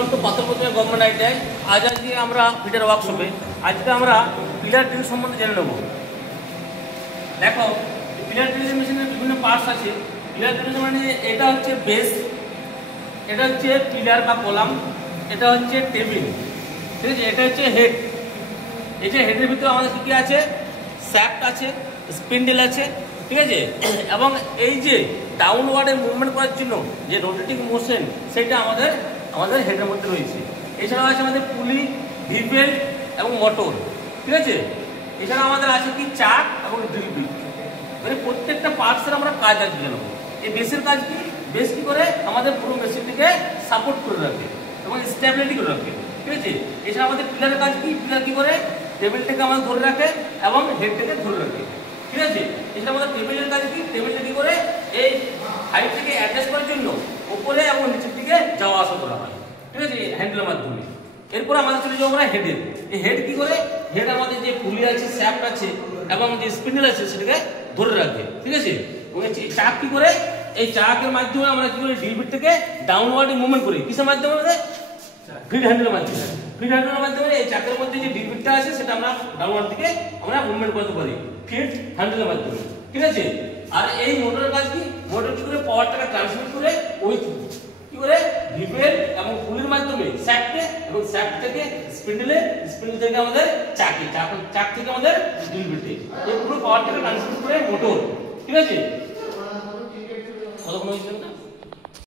Welcome to পাথর প্রতিমা government ITI. আজকে আমরা ফিটার ওয়ার্কশপে আজকে আমরা পিলার ড্রিল সম্বন্ধে জেনে নেব। দেখো, পিলার ড্রিল মেশিনের বিভিন্ন পার্টস আছে। পিলার ড্রিল মানে এটা হচ্ছে বেস, এটা হচ্ছে পিলার বা কলাম, এটা হচ্ছে টেবিল, ঠিক আছে, এটা হচ্ছে হেড। এই যে হেডের ভিতরে আমাদের কী কী আছে, শ্যাফট আছে, স্পিন্ডেল আছে, ঠিক আছে, এবং এই যে ডাউনওয়ার্ডে মুভমেন্ট করার জন্য যে রোটেটিং মোশন সেটা আমাদের হেডের মধ্যে রয়েছে। এছাড়াও আছে আমাদের পুলি, ভিভেল এবং মোটর, ঠিক আছে। এছাড়া আমাদের আছে কি চাক এবং ড্রিল বিট। মানে প্রত্যেকটা পার্টসের আমরা কাজ আছে জানো। এই বেসের কাজ কি, বেস কী করে আমাদের পুরো মেশিনটিকে সাপোর্ট করে রাখে এবং স্টেবিলিটি করে রাখে, ঠিক আছে। এছাড়া আমাদের পিলারের কাজ কি, পিলার কী করে টেবিলটাকে আমাদের ধরে রাখে এবং হেডটাকে ধরে রাখে, ঠিক আছে। এছাড়া আমাদের টেবিলের কাজ কি, টেবিলটা কী করে এই হাইটটাকে অ্যাডজাস্ট করার জন্য উপরে এবং নিচের দিকে যাওয়া আসা করা হয়, ঠিক আছে, হ্যান্ডেলের মাধ্যমে। এরপর আমাদের চলে যাবো আমরা হেডের। এই হেড কী করে, হেড আমাদের যে পুলি আছে, শ্যাফট আছে এবং যে স্পিন্ডেল আছে সেটাকে ধরে রাখে, ঠিক আছে। এবং চাক কী করে, এই চাকের মাধ্যমে আমরা কী করি, ড্রিল বিট থেকে ডাউনওয়ার্ডে মুভমেন্ট করি। কিসের মাধ্যমে, আমাদের ফিড হ্যান্ডেলের মাধ্যমে। ফিড হ্যান্ডেলের মাধ্যমে এই চাকের মধ্যে যে ড্রিল বিটটা আছে সেটা আমরা ডাউনওয়ার্ড দিকে আমরা মুভমেন্ট করতে পারি ফিড হ্যান্ডেলের মাধ্যমে, ঠিক আছে। আর এই মোটরের কাজ কি, মোটর কি করে পাওয়ারটাকে ট্রান্সমিট করে ওই কি করে ভিভেল এবং পুলির মাধ্যমে শ্যাফটে এবং শ্যাফট থেকে স্পিন্ডেলে, স্পিন্ডেল থেকে আমাদের চাকে, চাক থেকে আমাদের ড্রিল বিটে, এই পুরো পাওয়ারটাকে ট্রান্সমিট করে মোটর, ঠিক আছে। কতক্ষণ হয়েছে না?